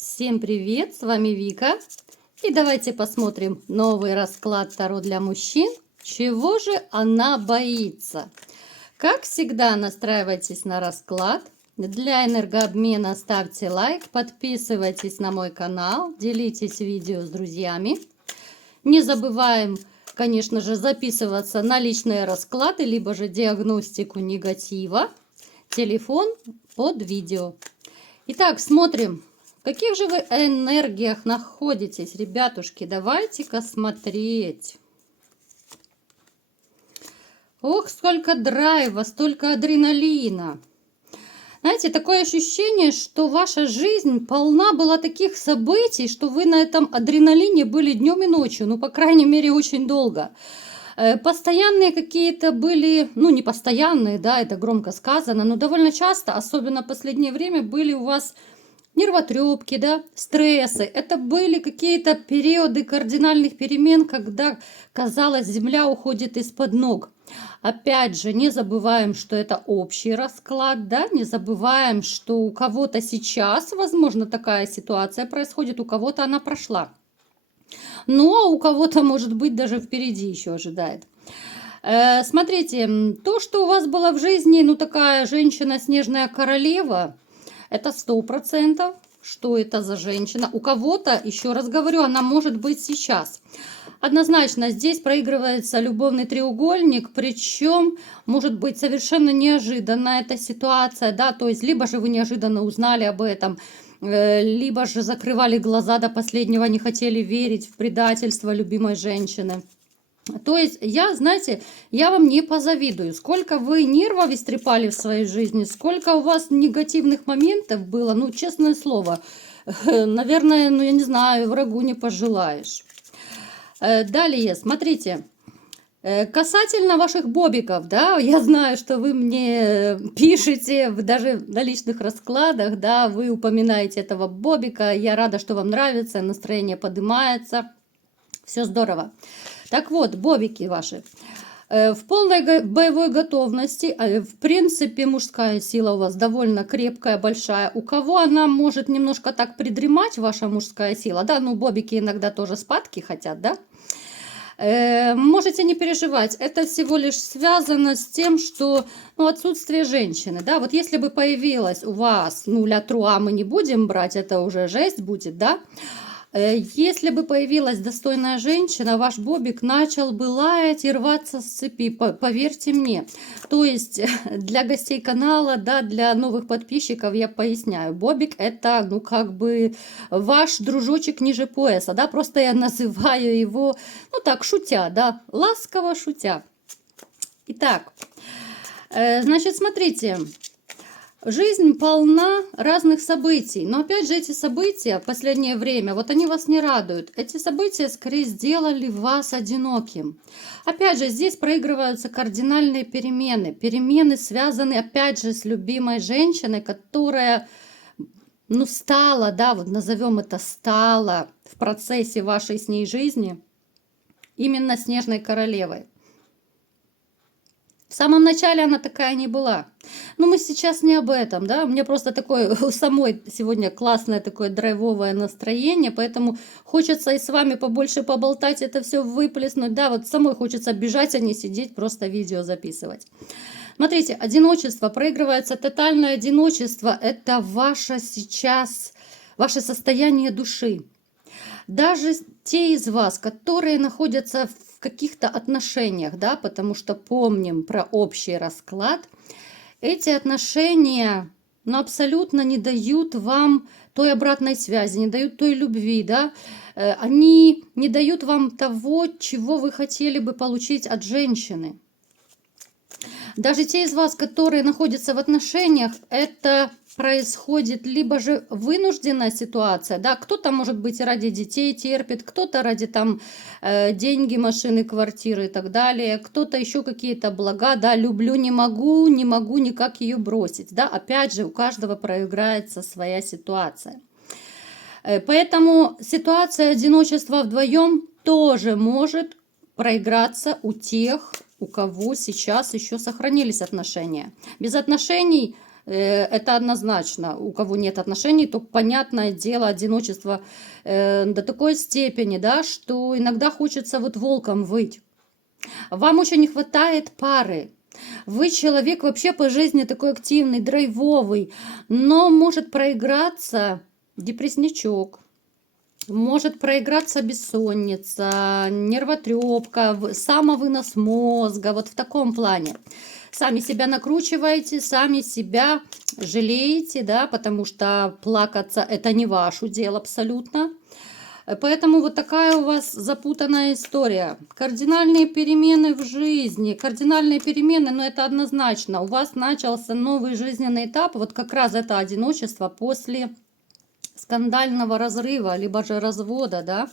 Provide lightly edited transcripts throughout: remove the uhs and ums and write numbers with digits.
Всем привет, с вами Вика. И давайте посмотрим новый расклад Таро для мужчин. Чего же она боится? Как всегда, настраивайтесь на расклад. Для энергообмена ставьте лайк, подписывайтесь на мой канал, делитесь видео с друзьями. Не забываем, конечно же, записываться на личные расклады, либо же диагностику негатива. Телефон под видео. Итак, смотрим. В каких же вы энергиях находитесь, ребятушки? Давайте-ка смотреть. Ох, сколько драйва, столько адреналина. Знаете, такое ощущение, что ваша жизнь полна была таких событий, что вы на этом адреналине были днем и ночью, ну, по крайней мере, очень долго. Постоянные какие-то были, ну, не постоянные, да, это громко сказано, но довольно часто, особенно в последнее время, были у вас нервотрепки, да, стрессы. Это были какие-то периоды кардинальных перемен, когда, казалось, земля уходит из-под ног. Опять же, не забываем, что это общий расклад, да, не забываем, что у кого-то сейчас, возможно, такая ситуация происходит, у кого-то она прошла. Ну, а у кого-то, может быть, даже впереди еще ожидает. Смотрите, то, что у вас было в жизни, ну, такая женщина-снежная королева, это 100%. Что это за женщина? У кого-то, еще раз говорю, она может быть сейчас. Однозначно, здесь проигрывается любовный треугольник, причем может быть совершенно неожиданная эта ситуация, да, то есть либо же вы неожиданно узнали об этом, либо же закрывали глаза до последнего, не хотели верить в предательство любимой женщины. То есть я, знаете, я вам не позавидую. Сколько вы нервов истрепали в своей жизни, сколько у вас негативных моментов было, ну, честное слово, наверное, ну, я не знаю, врагу не пожелаешь. Далее, смотрите, касательно ваших бобиков, да, я знаю, что вы мне пишете, даже на личных раскладах, да, вы упоминаете этого бобика, я рада, что вам нравится, настроение поднимается, все здорово. Так вот, бобики ваши, в полной боевой готовности, в принципе, мужская сила у вас довольно крепкая, большая. У кого она может немножко так придремать, ваша мужская сила, да, ну, бобики иногда тоже спадки хотят, да? Можете не переживать, это всего лишь связано с тем, что, ну, отсутствие женщины, да, вот если бы появилась у вас, ну, ля труа мы не будем брать, это уже жесть будет, да, если бы появилась достойная женщина, ваш бобик начал бы лаять и рваться с цепи, поверьте мне. То есть для гостей канала, да, для новых подписчиков я поясняю. Бобик это, ну, как бы ваш дружочек ниже пояса, да, просто я называю его, ну, так, шутя, да, ласково шутя. Итак, значит, смотрите. Жизнь полна разных событий, но опять же эти события в последнее время, вот они вас не радуют. Эти события скорее сделали вас одиноким. Опять же, здесь проигрываются кардинальные перемены. Перемены связаны опять же с любимой женщиной, которая, ну, стала, да, вот назовем это стала в процессе вашей с ней жизни именно снежной королевой. В самом начале она такая не была. Но мы сейчас не об этом, да. У меня просто такое у самой сегодня классное такое драйвовое настроение, поэтому хочется и с вами побольше поболтать, это все выплеснуть. Да, вот самой хочется бежать, а не сидеть, просто видео записывать. Смотрите, одиночество, проигрывается тотальное одиночество. Это ваше сейчас, ваше состояние души. Даже те из вас, которые находятся в каких-то отношениях, да, потому что помним про общий расклад, эти отношения, ну, абсолютно не дают вам той обратной связи, не дают той любви, да, они не дают вам того, чего вы хотели бы получить от женщины. Даже те из вас, которые находятся в отношениях, это происходит либо же вынужденная ситуация, да, кто-то, может быть, ради детей терпит, кто-то ради там деньги, машины, квартиры и так далее, кто-то еще какие-то блага, да, люблю, не могу никак ее бросить, да, опять же, у каждого проиграется своя ситуация. Поэтому ситуация одиночества вдвоем тоже может проиграться у тех, у кого сейчас еще сохранились отношения. Без отношений Это однозначно. У кого нет отношений, то, понятное дело, одиночество до такой степени, да, что иногда хочется вот волком выть. Вам очень не хватает пары. Вы человек вообще по жизни такой активный, драйвовый, но может проиграться депресснячок, может проиграться бессонница, нервотрепка, самовынос мозга, вот в таком плане. Сами себя накручиваете, сами себя жалеете, да, потому что плакаться это не ваше дело абсолютно. Поэтому вот такая у вас запутанная история. Кардинальные перемены в жизни. Кардинальные перемены, но это однозначно. У вас начался новый жизненный этап. Вот как раз это одиночество после скандального разрыва, либо же развода, да.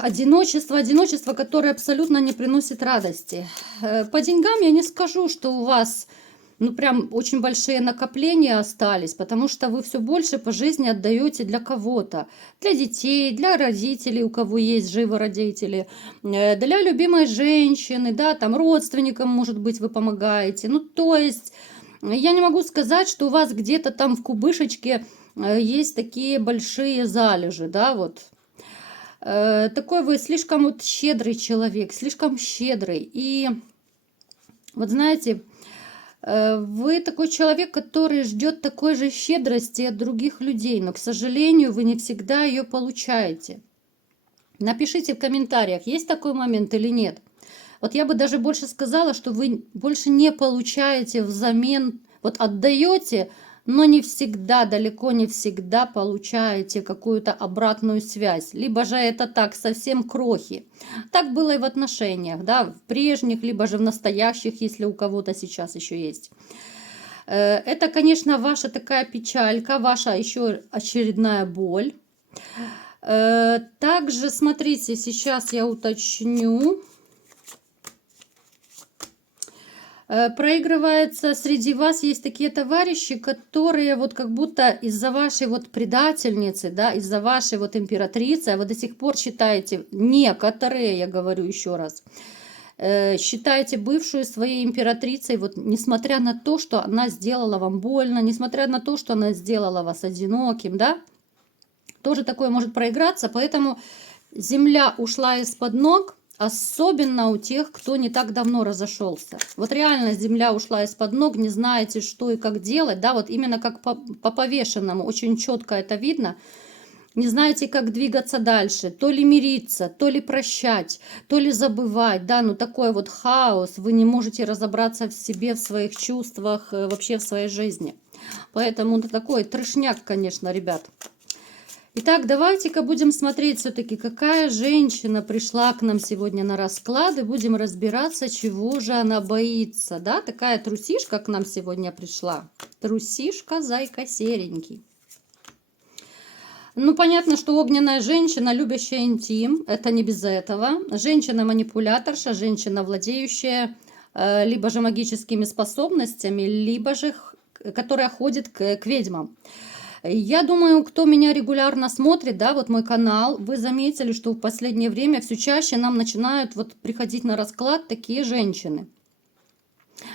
Одиночество, которое абсолютно не приносит радости. По деньгам я не скажу, что у вас... ну, прям очень большие накопления остались, потому что вы все больше по жизни отдаете для кого-то. Для детей, для родителей, у кого есть живы родители, для любимой женщины, да, там родственникам, может быть, вы помогаете. Ну, то есть, я не могу сказать, что у вас где-то там в кубышечке есть такие большие залежи, да, вот. Такой вы слишком вот щедрый человек, слишком щедрый. И вот знаете... Вы такой человек, который ждет такой же щедрости от других людей, но, к сожалению, вы не всегда ее получаете. Напишите в комментариях, есть такой момент или нет. Вот я бы даже больше сказала, что вы больше не получаете взамен, вот отдаете, но не всегда, далеко не всегда получаете какую-то обратную связь. Либо же это так, совсем крохи. Так было и в отношениях, да, в прежних, либо же в настоящих, если у кого-то сейчас еще есть. Это, конечно, ваша такая печалька, ваша еще очередная боль. Также, смотрите, сейчас я уточню. Проигрывается, среди вас есть такие товарищи, которые вот как будто из-за вашей вот предательницы, да, из-за вашей вот императрицы, а вы до сих пор считаете, некоторые, я говорю еще раз, считаете бывшую своей императрицей, вот несмотря на то, что она сделала вам больно, несмотря на то, что она сделала вас одиноким, да, тоже такое может проиграться, поэтому земля ушла из-под ног. Особенно у тех, кто не так давно разошелся. Вот реально земля ушла из-под ног, не знаете, что и как делать. Да, вот именно как по повешенному, очень четко это видно. Не знаете, как двигаться дальше. То ли мириться, то ли прощать, то ли забывать. Да, ну такой вот хаос. Вы не можете разобраться в себе, в своих чувствах, вообще в своей жизни. Поэтому это такой трешняк, конечно, ребят. Итак, давайте-ка будем смотреть все-таки, какая женщина пришла к нам сегодня на расклад, и будем разбираться, чего же она боится. Да, такая трусишка к нам сегодня пришла. Трусишка, зайка серенький. Ну, понятно, что огненная женщина, любящая интим, это не без этого. Женщина-манипуляторша, женщина, владеющая либо же магическими способностями, либо же, которая ходит к ведьмам. Я думаю, кто меня регулярно смотрит, да, вот мой канал, вы заметили, что в последнее время все чаще нам начинают вот приходить на расклад такие женщины.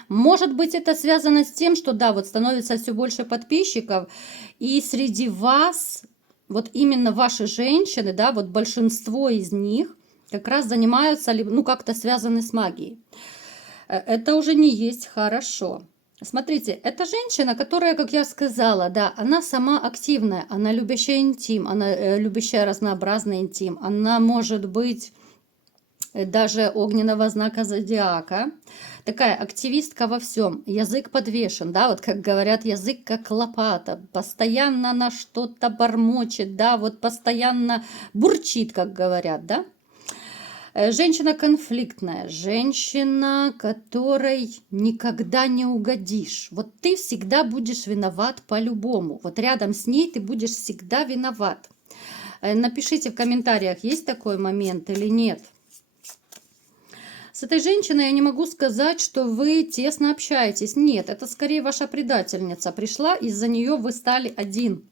Может быть, это связано с тем, что, да, вот становится все больше подписчиков, и среди вас, вот именно ваши женщины, да, вот большинство из них как раз занимаются, ну, как-то связаны с магией. Это уже не есть хорошо. Смотрите, это женщина, которая, как я сказала, да, она сама активная, она любящая интим, она любящая разнообразный интим, она может быть даже огненного знака зодиака, такая активистка во всем, язык подвешен, да, вот как говорят, язык как лопата, постоянно на что-то бормочет, да, вот постоянно бурчит, как говорят, да. Женщина конфликтная, женщина, которой никогда не угодишь. Вот ты всегда будешь виноват по-любому. Вот рядом с ней ты будешь всегда виноват. Напишите в комментариях, есть такой момент или нет. С этой женщиной я не могу сказать, что вы тесно общаетесь. Нет, это скорее ваша предательница пришла, из-за нее вы стали один.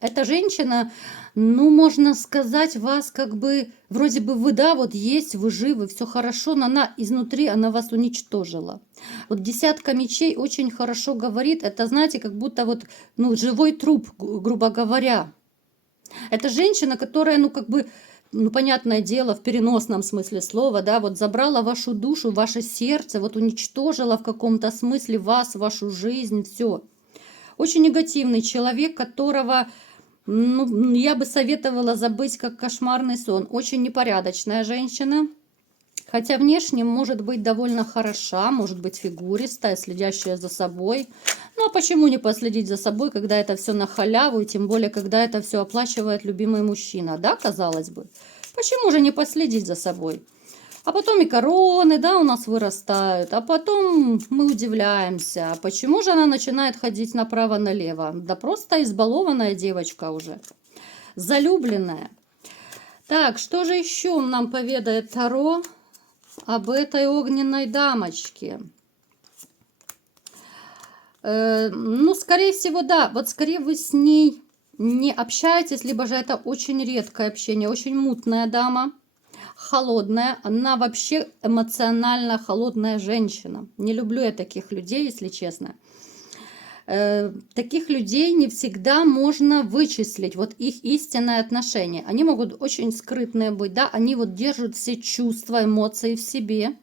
Эта женщина, ну, можно сказать, вас как бы, вроде бы вы, да, вот есть, вы живы, все хорошо, но она изнутри, она вас уничтожила. Вот десятка мечей очень хорошо говорит, это, знаете, как будто вот, ну, живой труп, грубо говоря. Это женщина, которая, ну, как бы, ну, понятное дело, в переносном смысле слова, да, вот забрала вашу душу, ваше сердце, вот уничтожила в каком-то смысле вас, вашу жизнь, все. Очень негативный человек, которого, ну, я бы советовала забыть как кошмарный сон. Очень непорядочная женщина. Хотя внешне может быть довольно хороша, может быть фигуристая, следящая за собой. Ну а почему не последить за собой, когда это все на халяву, и тем более, когда это все оплачивает любимый мужчина, да, казалось бы? Почему же не последить за собой? А потом и короны, да, у нас вырастают, а потом мы удивляемся, а почему же она начинает ходить направо-налево? Да просто избалованная девочка уже, залюбленная. Так, что же еще нам поведает Таро об этой огненной дамочке? Ну, скорее всего, да, вот скорее вы с ней не общаетесь, либо же это очень редкое общение, очень мутная дама. Холодная, она вообще эмоционально холодная женщина. Не люблю я таких людей, если честно. Таких людей не всегда можно вычислить, вот их истинное отношение. Они могут очень скрытные быть, да, они вот держат все чувства, эмоции в себе.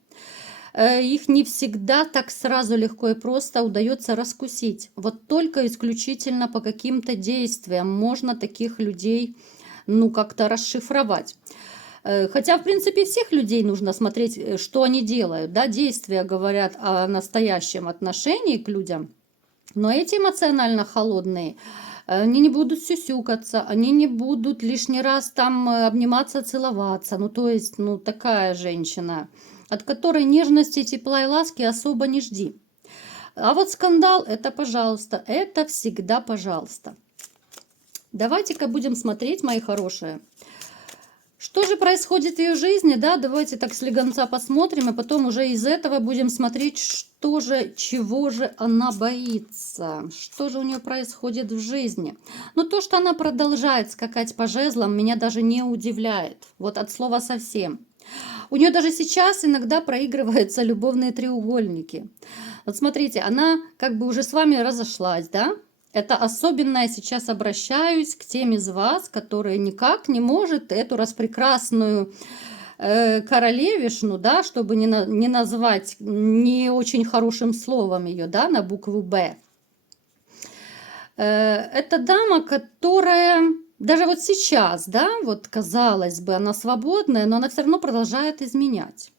Их не всегда так сразу легко и просто удается раскусить. Вот только исключительно по каким-то действиям можно таких людей, ну, как-то расшифровать. Хотя, в принципе, всех людей нужно смотреть, что они делают. Да? Действия говорят о настоящем отношении к людям. Но эти эмоционально холодные, они не будут сюсюкаться, они не будут лишний раз там обниматься, целоваться. Ну, то есть, ну, такая женщина, от которой нежности, тепла и ласки особо не жди. А вот скандал, это пожалуйста, это всегда пожалуйста. Давайте-ка будем смотреть, мои хорошие. Что же происходит в ее жизни, да, давайте так слегонца посмотрим, и потом уже из этого будем смотреть, что же, чего же она боится, что же у нее происходит в жизни. Но то, что она продолжает скакать по жезлам, меня даже не удивляет, вот от слова совсем. У нее даже сейчас иногда проигрываются любовные треугольники. Вот смотрите, она как бы уже с вами разошлась, да? Это особенно я сейчас обращаюсь к тем из вас, которые никак не может эту распрекрасную королевишну, да, чтобы не назвать не очень хорошим словом ее, да, на букву «Б». Это дама, которая даже вот сейчас, да, вот казалось бы, она свободная, но она все равно продолжает изменять.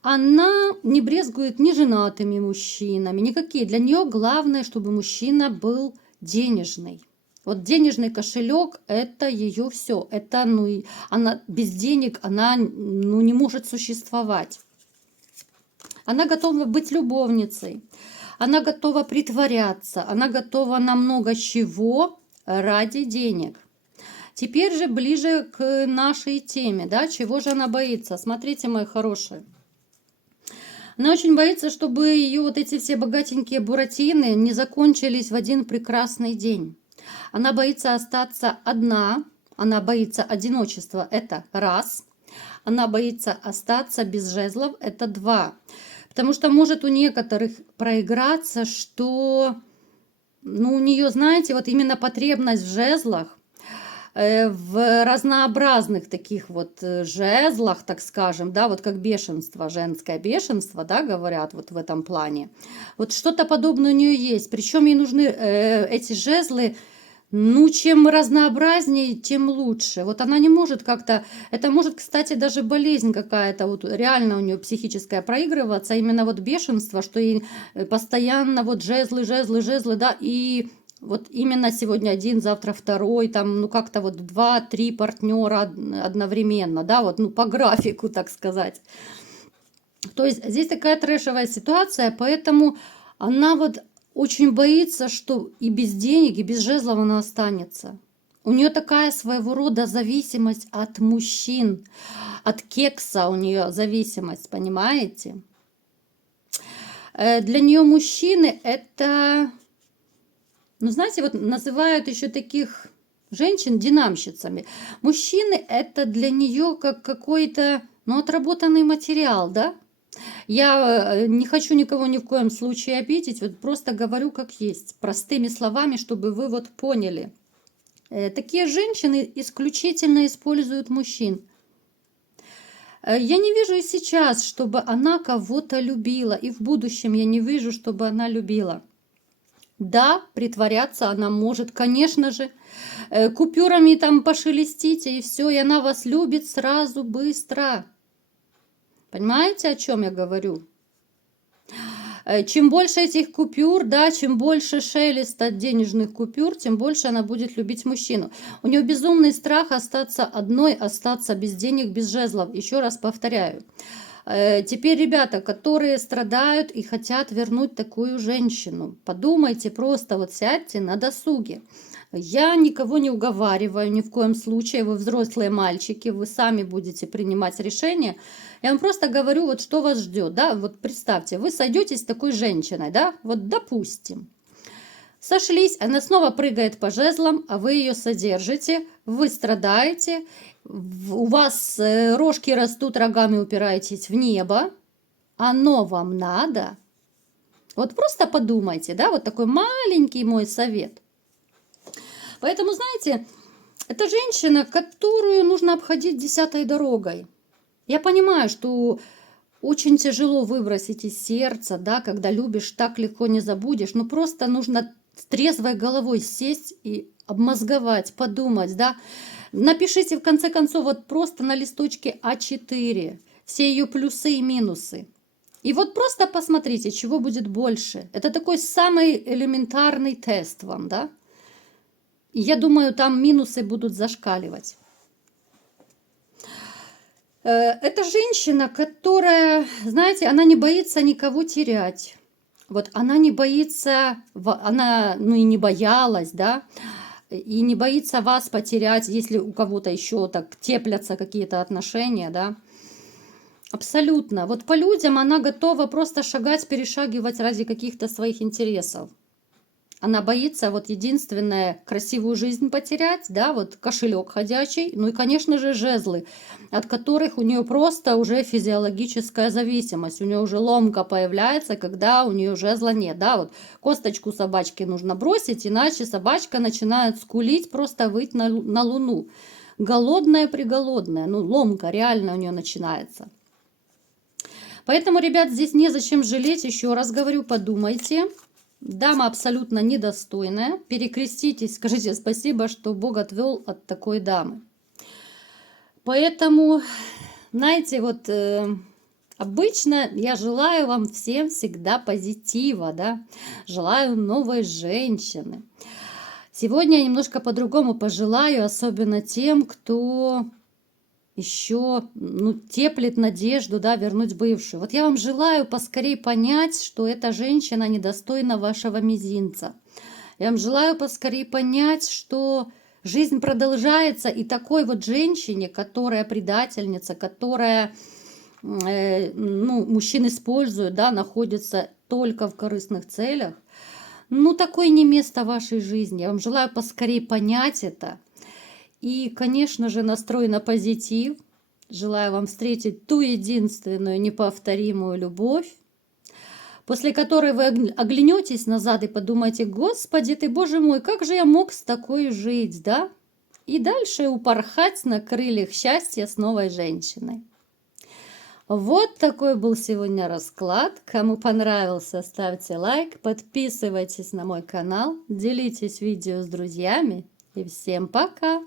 Она не брезгует ни женатыми мужчинами, никакие. Для нее главное, чтобы мужчина был денежный. Вот денежный кошелек – это ее все. Это, ну, она без денег, она, ну, не может существовать. Она готова быть любовницей, она готова притворяться, она готова на много чего ради денег. Теперь же ближе к нашей теме, да, чего же она боится. Смотрите, мои хорошие. Она очень боится, чтобы ее вот эти все богатенькие буратины не закончились в один прекрасный день. Она боится остаться одна, она боится одиночества, это раз. Она боится остаться без жезлов, это два. Потому что может у некоторых проиграться, что, ну, у нее, знаете, вот именно потребность в жезлах, в разнообразных таких вот жезлах, так скажем, да, вот как бешенство, женское бешенство, да, говорят вот в этом плане. Вот что-то подобное у нее есть. Причем ей нужны эти жезлы, ну, чем разнообразнее, тем лучше. Вот она не может как-то, это может, кстати, даже болезнь какая-то, вот реально у нее психическая проигрываться, именно вот бешенство, что ей постоянно вот жезлы, жезлы, жезлы, да, и вот именно сегодня один, завтра второй, там, ну, как-то вот 2-3 партнера одновременно, да, вот, ну, по графику, так сказать. То есть здесь такая трэшевая ситуация, поэтому она вот очень боится, что и без денег, и без жезлов она останется. У нее такая своего рода зависимость от мужчин, от кекса у нее зависимость, понимаете? Для нее мужчины это... Ну, знаете, вот называют еще таких женщин динамщицами. Мужчины это для нее как какой-то, ну, отработанный материал, да? Я не хочу никого ни в коем случае обидеть, вот просто говорю как есть, простыми словами, чтобы вы вот поняли. Такие женщины исключительно используют мужчин. Я не вижу и сейчас, чтобы она кого-то любила, и в будущем я не вижу, чтобы она любила. Да, притворяться она может, конечно же, купюрами там пошелестите, и все, и она вас любит сразу, быстро. Понимаете, о чем я говорю? Чем больше этих купюр, да, чем больше шелеста денежных купюр, тем больше она будет любить мужчину. У нее безумный страх остаться одной, остаться без денег, без жезлов. Еще раз повторяю. Теперь, ребята, которые страдают и хотят вернуть такую женщину, подумайте просто, вот сядьте на досуге. Я никого не уговариваю, ни в коем случае, вы взрослые мальчики, вы сами будете принимать решения. Я вам просто говорю, вот что вас ждет, да, вот представьте, вы сойдетесь с такой женщиной, да, вот допустим. Сошлись, она снова прыгает по жезлам, а вы ее содержите, вы страдаете, у вас рожки растут, рогами упираетесь в небо, оно вам надо. Вот просто подумайте, да, вот такой маленький мой совет. Поэтому, знаете, это женщина, которую нужно обходить десятой дорогой. Я понимаю, что очень тяжело выбросить из сердца, да, когда любишь, так легко не забудешь, но просто нужно с трезвой головой сесть и обмозговать, подумать, да. Напишите в конце концов вот просто на листочке А4 все ее плюсы и минусы. И вот просто посмотрите, чего будет больше. Это такой самый элементарный тест вам, да. И я думаю, там минусы будут зашкаливать. Это женщина, которая, знаете, она не боится никого терять. Вот она не боится, она, ну и не боялась, да, и не боится вас потерять, если у кого-то еще так теплятся какие-то отношения, да. Абсолютно. Вот по людям она готова просто шагать, перешагивать ради каких-то своих интересов. Она боится вот единственное красивую жизнь потерять, да, вот кошелек ходячий, ну и, конечно же, жезлы, от которых у нее просто уже физиологическая зависимость, у нее уже ломка появляется, когда у нее жезла нет, да, вот косточку собачки нужно бросить, иначе собачка начинает скулить, просто выйти на луну, голодная-приголодная, ну ломка реально у нее начинается. Поэтому, ребят, здесь незачем жалеть, еще раз говорю, подумайте. Дама абсолютно недостойная. Перекреститесь, скажите спасибо, что Бог отвел от такой дамы. Поэтому, знаете, вот обычно я желаю вам всем всегда позитива, да. Желаю новой женщины. Сегодня я немножко по-другому пожелаю, особенно тем, кто еще теплит надежду, да, вернуть бывшую. Вот я вам желаю поскорее понять, что эта женщина недостойна вашего мизинца. Я вам желаю поскорее понять, что жизнь продолжается, и такой вот женщине, которая предательница, которая мужчин использует, да, находится только в корыстных целях, ну, такое не место вашей жизни. Я вам желаю поскорее понять это. И, конечно же, настрой на позитив. Желаю вам встретить ту единственную неповторимую любовь, после которой вы оглянетесь назад и подумаете: Господи ты, Боже мой, как же я мог с такой жить, да? И дальше упорхать на крыльях счастья с новой женщиной. Вот такой был сегодня расклад. Кому понравился, ставьте лайк, подписывайтесь на мой канал, делитесь видео с друзьями. И всем пока!